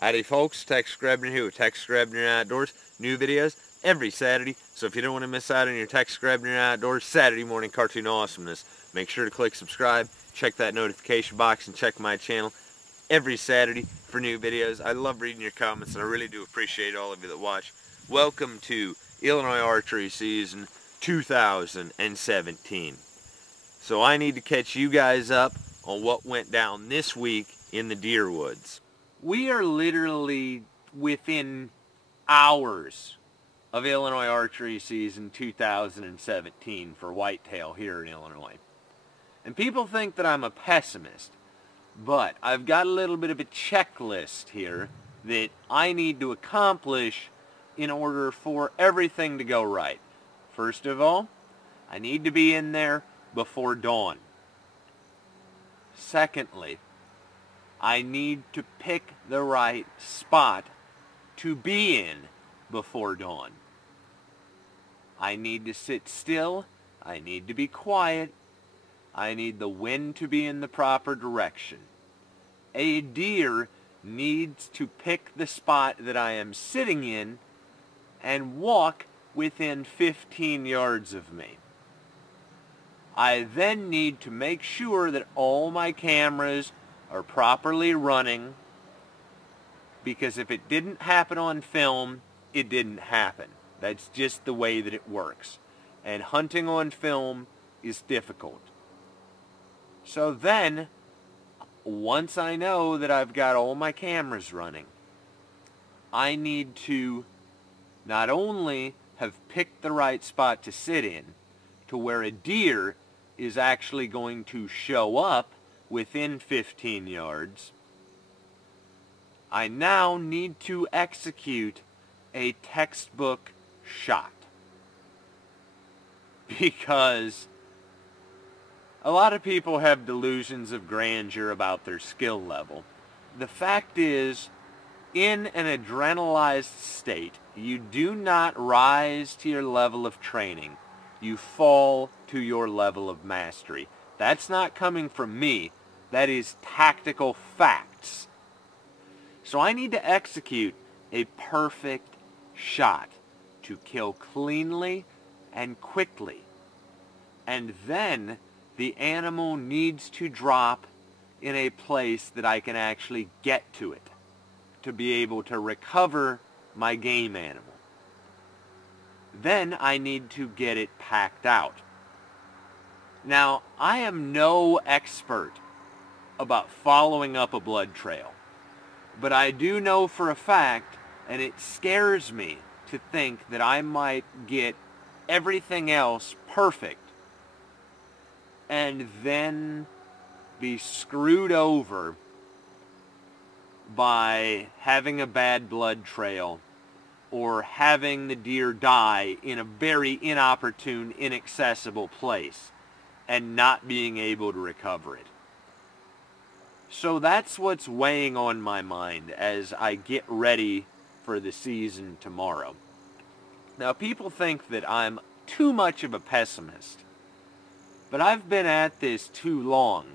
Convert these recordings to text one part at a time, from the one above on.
Howdy folks, Tex Grebner here with Tex Grebner Outdoors. New videos every Saturday, so if you don't want to miss out on your Tex Grebner Outdoors Saturday morning cartoon awesomeness, make sure to click subscribe, check that notification box, and check my channel every Saturday for new videos. I love reading your comments, and I really do appreciate all of you that watch. Welcome to Illinois Archery season 2017. So I need to catch you guys up on what went down this week in the deer woods. We are literally within hours of Illinois Archery season 2017 for whitetail here in Illinois. And people think that I'm a pessimist, but I've got a little bit of a checklist here that I need to accomplish in order for everything to go right. First of all, I need to be in there before dawn. Secondly, I need to pick the right spot to be in before dawn. I need to sit still. I need to be quiet. I need the wind to be in the proper direction. A deer needs to pick the spot that I am sitting in and walk within 15 yards of me. I then need to make sure that all my cameras are properly running, because if it didn't happen on film, it didn't happen. That's just the way that it works. And hunting on film is difficult. So then, once I know that I've got all my cameras running, I need to not only have picked the right spot to sit in, to where a deer is actually going to show up within 15 yards, I now need to execute a textbook shot. Because a lot of people have delusions of grandeur about their skill level. The fact is, in an adrenalized state, you do not rise to your level of training. You fall to your level of mastery. That's not coming from me. That is tactical facts. So I need to execute a perfect shot to kill cleanly and quickly. And then the animal needs to drop in a place that I can actually get to it, to be able to recover my game animal. Then I need to get it packed out. Now, I am no expert about following up a blood trail, but I do know for a fact, and it scares me to think that I might get everything else perfect and then be screwed over by having a bad blood trail or having the deer die in a very inopportune, inaccessible place and not being able to recover it. So that's what's weighing on my mind as I get ready for the season tomorrow. Now, people think that I'm too much of a pessimist, but I've been at this too long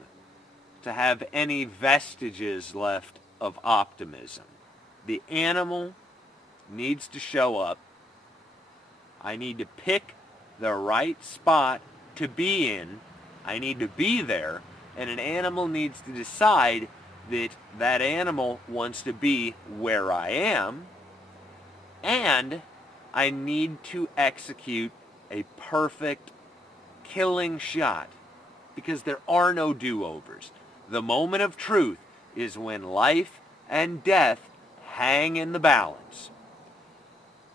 to have any vestiges left of optimism. The animal needs to show up. I need to pick the right spot to be in. I need to be there. And an animal needs to decide that that animal wants to be where I am, and I need to execute a perfect killing shot, because there are no do-overs. The moment of truth is when life and death hang in the balance.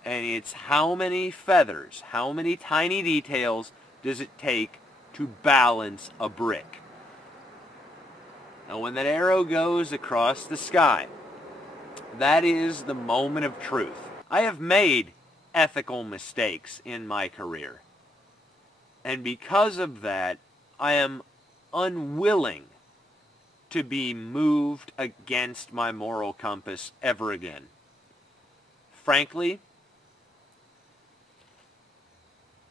And it's how many feathers, how many tiny details does it take to balance a brick. And when that arrow goes across the sky, that is the moment of truth. I have made ethical mistakes in my career. And because of that, I am unwilling to be moved against my moral compass ever again. Frankly,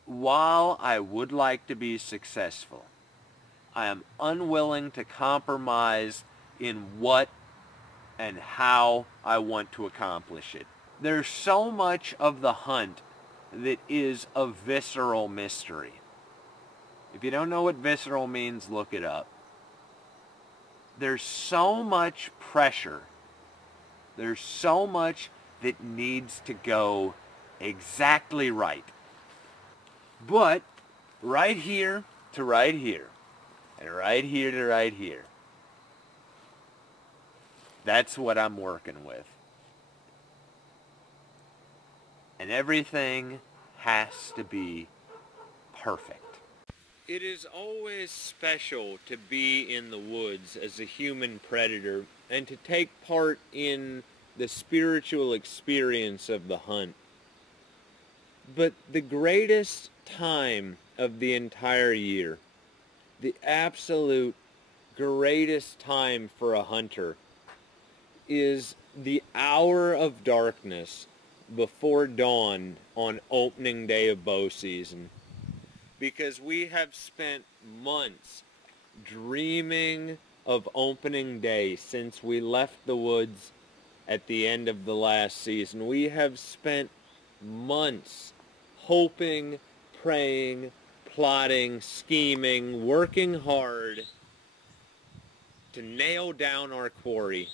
while I would like to be successful, I am unwilling to compromise in what and how I want to accomplish it. There's so much of the hunt that is a visceral mystery. If you don't know what visceral means, look it up. There's so much pressure. There's so much that needs to go exactly right. But right here to right here, and right here to right here, that's what I'm working with. And everything has to be perfect. It is always special to be in the woods as a human predator and to take part in the spiritual experience of the hunt. But the greatest time of the entire year, the absolute greatest time for a hunter, is the hour of darkness before dawn on opening day of bow season. Because we have spent months dreaming of opening day since we left the woods at the end of the last season. We have spent months hoping, praying, plotting, scheming, working hard to nail down our quarry.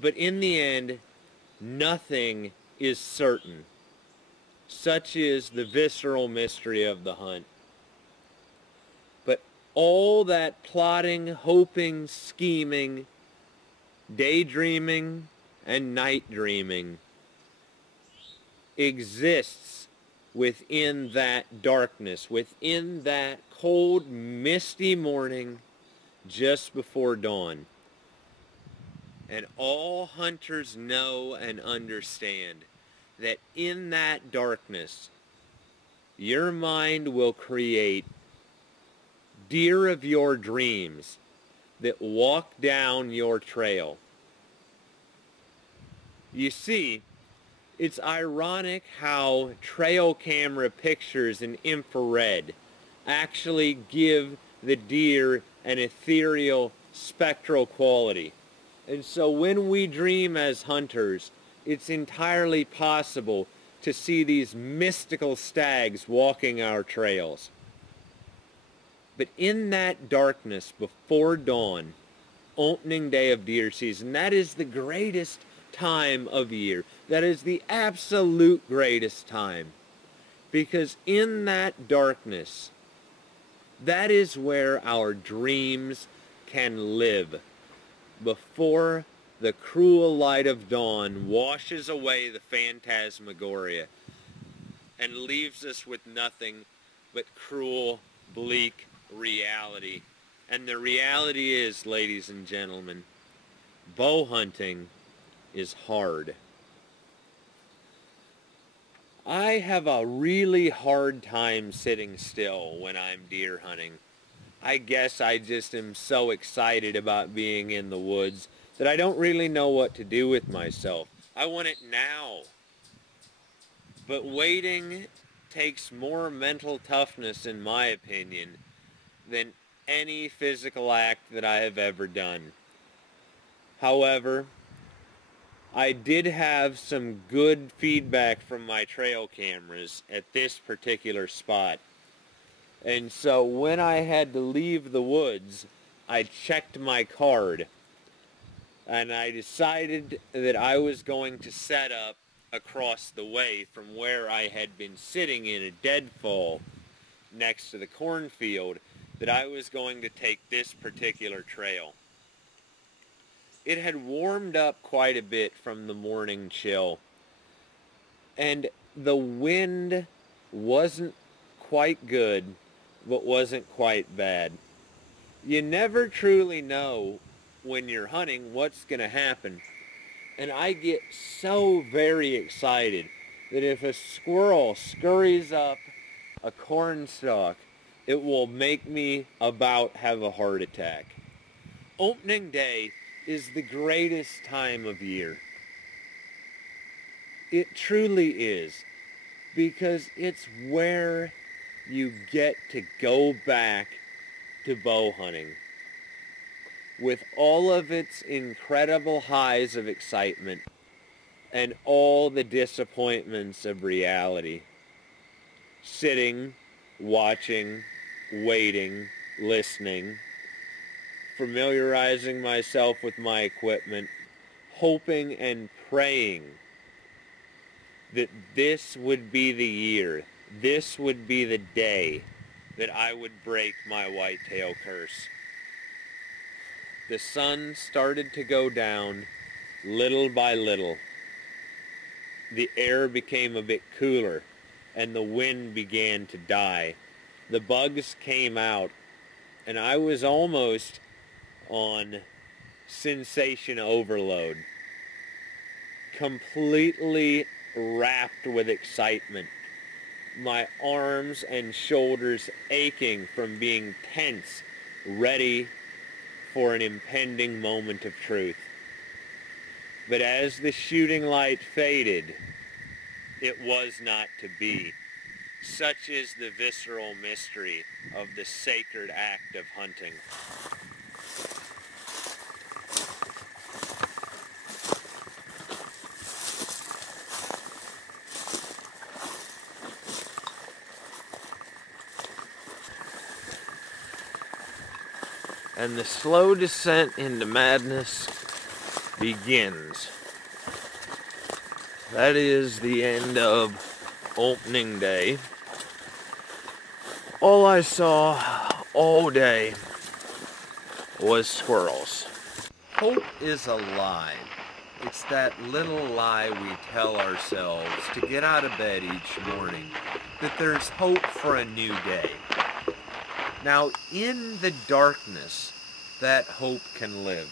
But in the end, nothing is certain. Such is the visceral mystery of the hunt. But all that plotting, hoping, scheming, daydreaming, and night dreaming exists within that darkness, within that cold, misty morning just before dawn. And all hunters know and understand that in that darkness, your mind will create deer of your dreams that walk down your trail. You see, it's ironic how trail camera pictures in infrared actually give the deer an ethereal, spectral quality. And so when we dream as hunters, it's entirely possible to see these mystical stags walking our trails. But in that darkness before dawn, opening day of deer season, that is the greatest time of year. That is the absolute greatest time. Because in that darkness, that is where our dreams can live before the cruel light of dawn washes away the phantasmagoria and leaves us with nothing but cruel, bleak reality. And the reality is, ladies and gentlemen, bow hunting is hard. I have a really hard time sitting still when I'm deer hunting. I guess I just am so excited about being in the woods that I don't really know what to do with myself. I want it now. But waiting takes more mental toughness, in my opinion, than any physical act that I have ever done. However, I did have some good feedback from my trail cameras at this particular spot. And so when I had to leave the woods, I checked my card. And I decided that I was going to set up across the way from where I had been sitting in a deadfall next to the cornfield, that I was going to take this particular trail. It had warmed up quite a bit from the morning chill, and the wind wasn't quite good, but wasn't quite bad. You never truly know when you're hunting what's going to happen, and I get so very excited that if a squirrel scurries up a cornstalk, it will make me about have a heart attack. Opening day is the greatest time of year. It truly is, because it's where you get to go back to bow hunting. with all of its incredible highs of excitement and all the disappointments of reality. Sitting, watching, waiting, listening, familiarizing myself with my equipment, hoping and praying that this would be the year, this would be the day that I would break my whitetail curse. The sun started to go down little by little. The air became a bit cooler and the wind began to die. The bugs came out and I was almost on sensation overload, completely wrapped with excitement, my arms and shoulders aching from being tense, ready for an impending moment of truth. But as the shooting light faded, it was not to be. Such is the visceral mystery of the sacred act of hunting. And the slow descent into madness begins. That is the end of opening day. All I saw all day was squirrels. Hope is a lie. It's that little lie we tell ourselves to get out of bed each morning, that there's hope for a new day. Now, in the darkness, that hope can live.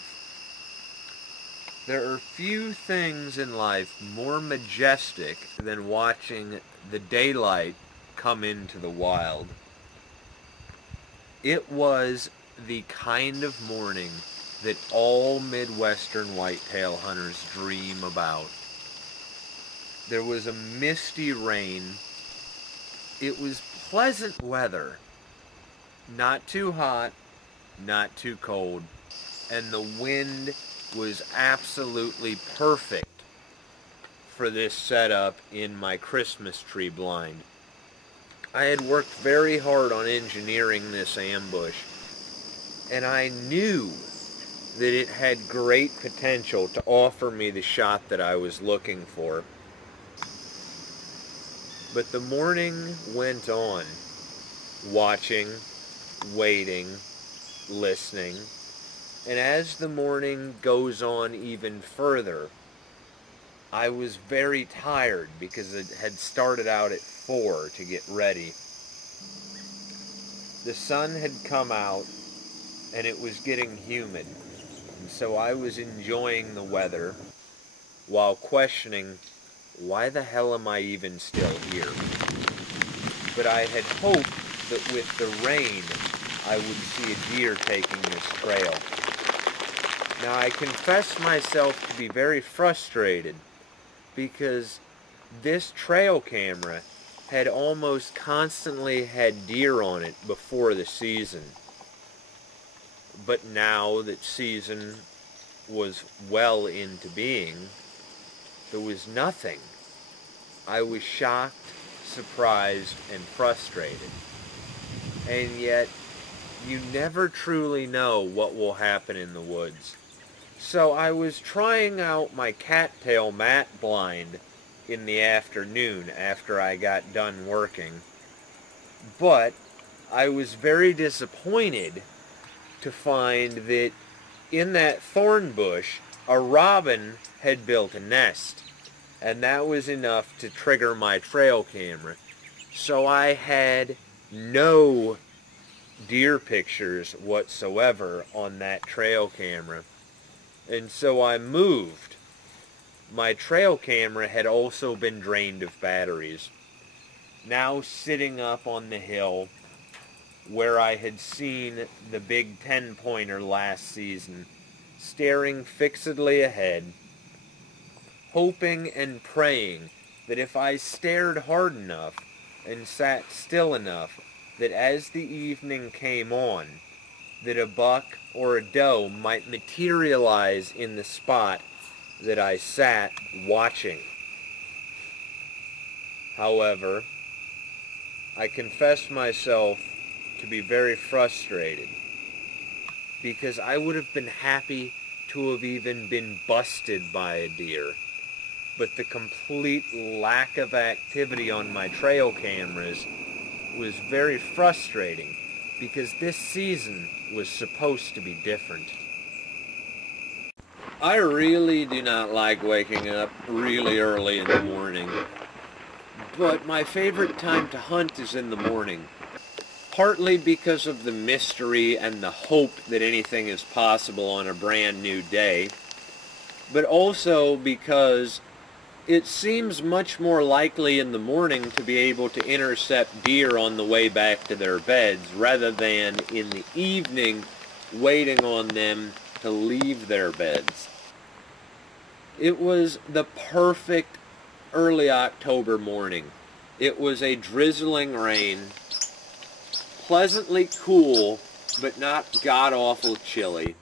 There are few things in life more majestic than watching the daylight come into the wild. It was the kind of morning that all Midwestern whitetail hunters dream about. There was a misty rain. It was pleasant weather. Not too hot, not too cold, and the wind was absolutely perfect for this setup in my Christmas tree blind. I had worked very hard on engineering this ambush, and I knew that it had great potential to offer me the shot that I was looking for. But the morning went on, watching, waiting, listening, and as the morning goes on even further, I was very tired because it had started out at 4 to get ready. The sun had come out and it was getting humid, and so I was enjoying the weather while questioning, why the hell am I even still here? But I had hoped that with the rain I would see a deer taking this trail. Now I confess myself to be very frustrated because this trail camera had almost constantly had deer on it before the season. But now that season was well into being, there was nothing. I was shocked, surprised, and frustrated. And yet, you never truly know what will happen in the woods. So I was trying out my cattail mat blind in the afternoon after I got done working. But I was very disappointed to find that in that thorn bush, a robin had built a nest. And that was enough to trigger my trail camera. So I had no deer pictures whatsoever on that trail camera. And so I moved. My trail camera had also been drained of batteries. Now sitting up on the hill where I had seen the big 10-pointer last season, staring fixedly ahead, hoping and praying that if I stared hard enough and sat still enough, that as the evening came on, that a buck or a doe might materialize in the spot that I sat watching. However, I confess myself to be very frustrated because I would have been happy to have even been busted by a deer. But the complete lack of activity on my trail cameras was very frustrating because this season was supposed to be different. I really do not like waking up really early in the morning, but my favorite time to hunt is in the morning. Partly because of the mystery and the hope that anything is possible on a brand new day, but also because it seems much more likely in the morning to be able to intercept deer on the way back to their beds rather than in the evening waiting on them to leave their beds. It was the perfect early October morning. It was a drizzling rain, pleasantly cool, but not god-awful chilly.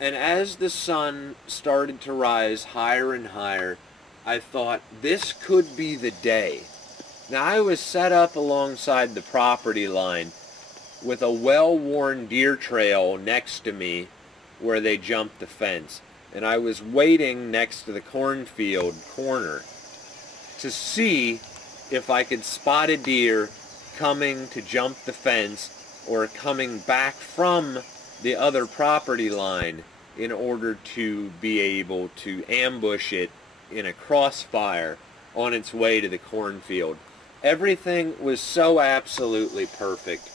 And as the sun started to rise higher and higher, I thought, this could be the day. Now, I was set up alongside the property line with a well-worn deer trail next to me where they jumped the fence. And I was waiting next to the cornfield corner to see if I could spot a deer coming to jump the fence or coming back from the other property line in order to be able to ambush it in a crossfire on its way to the cornfield. Everything was so absolutely perfect.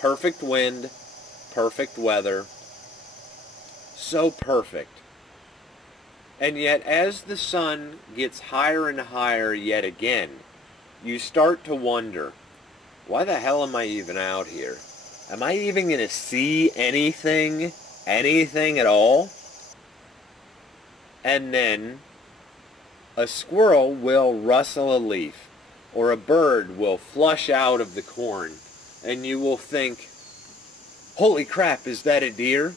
Perfect wind, perfect weather, so perfect. And yet as the sun gets higher and higher yet again, you start to wonder, why the hell am I even out here? Am I even going to see anything at all? And then a squirrel will rustle a leaf, or a bird will flush out of the corn, and you will think, holy crap, is that a deer?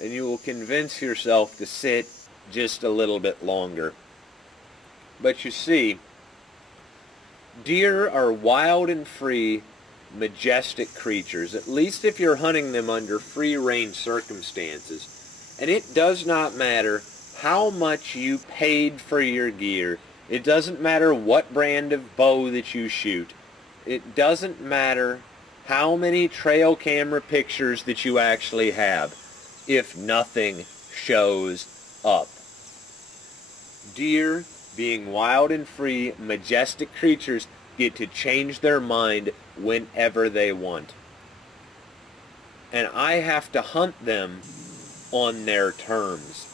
And you will convince yourself to sit just a little bit longer. But you see, deer are wild and free, majestic creatures, at least if you're hunting them under free-range circumstances. And it does not matter how much you paid for your gear. It doesn't matter what brand of bow that you shoot. It doesn't matter how many trail camera pictures that you actually have if nothing shows up. Deer, being wild and free, majestic creatures, get to change their mind whenever they want. And I have to hunt them on their terms.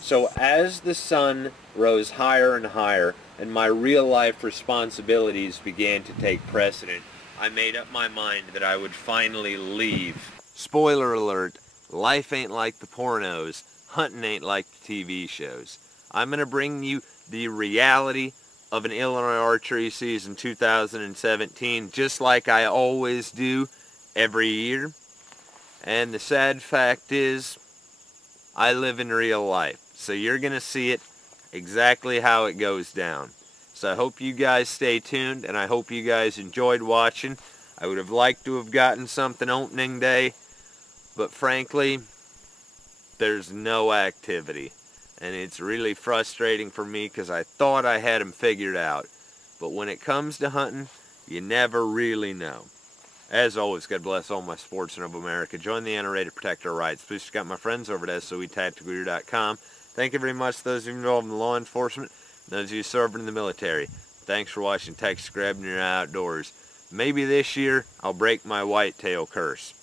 So as the sun rose higher and higher and my real-life responsibilities began to take precedent, I made up my mind that I would finally leave. Spoiler alert, life ain't like the pornos, hunting ain't like the TV shows. I'm going to bring you the reality of an Illinois Archery season 2017, just like I always do every year. And the sad fact is, I live in real life. So you're going to see it exactly how it goes down. So I hope you guys stay tuned, and I hope you guys enjoyed watching. I would have liked to have gotten something opening day, but frankly, there's no activity. And it's really frustrating for me because I thought I had them figured out. But when it comes to hunting, you never really know. As always, God bless all my sportsmen of America. Join the NRA to protect our rights. Please check out my friends over at SOETacticalgear.com. Thank you very much to those of you involved in law enforcement and those of you serving in the military. Thanks for watching Tex Grebner Outdoors. Maybe this year I'll break my whitetail curse.